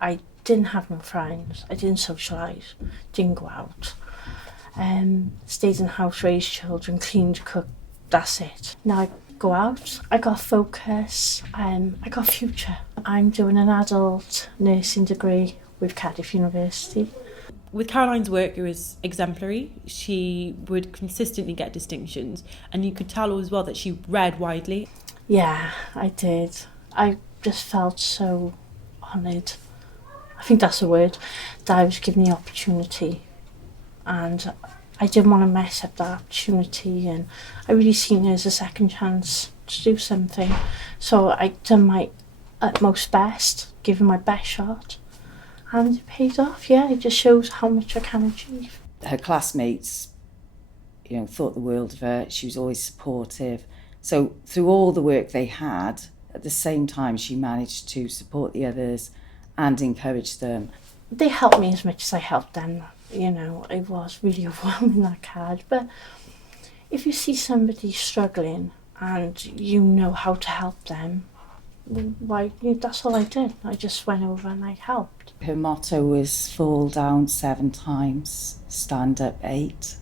I didn't have no friends, I didn't socialise, didn't go out. Stayed in the house, raised children, cleaned, cooked, that's it. Now I go out, I got focus, I got future. I'm doing an adult nursing degree with Cardiff University. With Caroline's work, it was exemplary. She would consistently get distinctions, and you could tell as well that she read widely. Yeah, I did. I just felt so honoured. I think that's the word, that I was given the opportunity, and I didn't want to mess up that opportunity, and I really seen it as a second chance to do something. So I done my utmost best, given my best shot, and it paid off. Yeah, it just shows how much I can achieve. Her classmates, thought the world of her. She was always supportive. So through all the work they had, at the same time she managed to support the others and encourage them. They helped me as much as I helped them. It was really overwhelming, that card. But if you see somebody struggling and you know how to help them, why? That's all I did. I just went over and I helped. Her motto was fall down 7 times, stand up 8.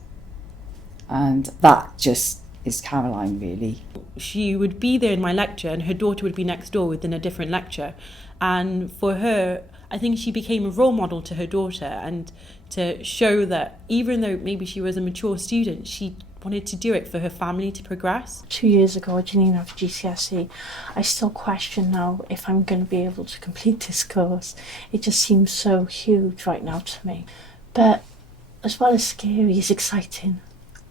And that just is Caroline, really. She would be there in my lecture, and her daughter would be next door within a different lecture. And for her, I think she became a role model to her daughter, and to show that even though maybe she was a mature student, she wanted to do it for her family to progress. 2 years ago, I didn't even have GCSE. I still question now if I'm going to be able to complete this course. It just seems so huge right now to me. But as well as scary, it's exciting,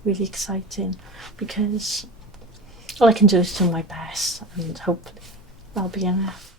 really exciting, because all I can do is do my best, and hopefully that'll be enough.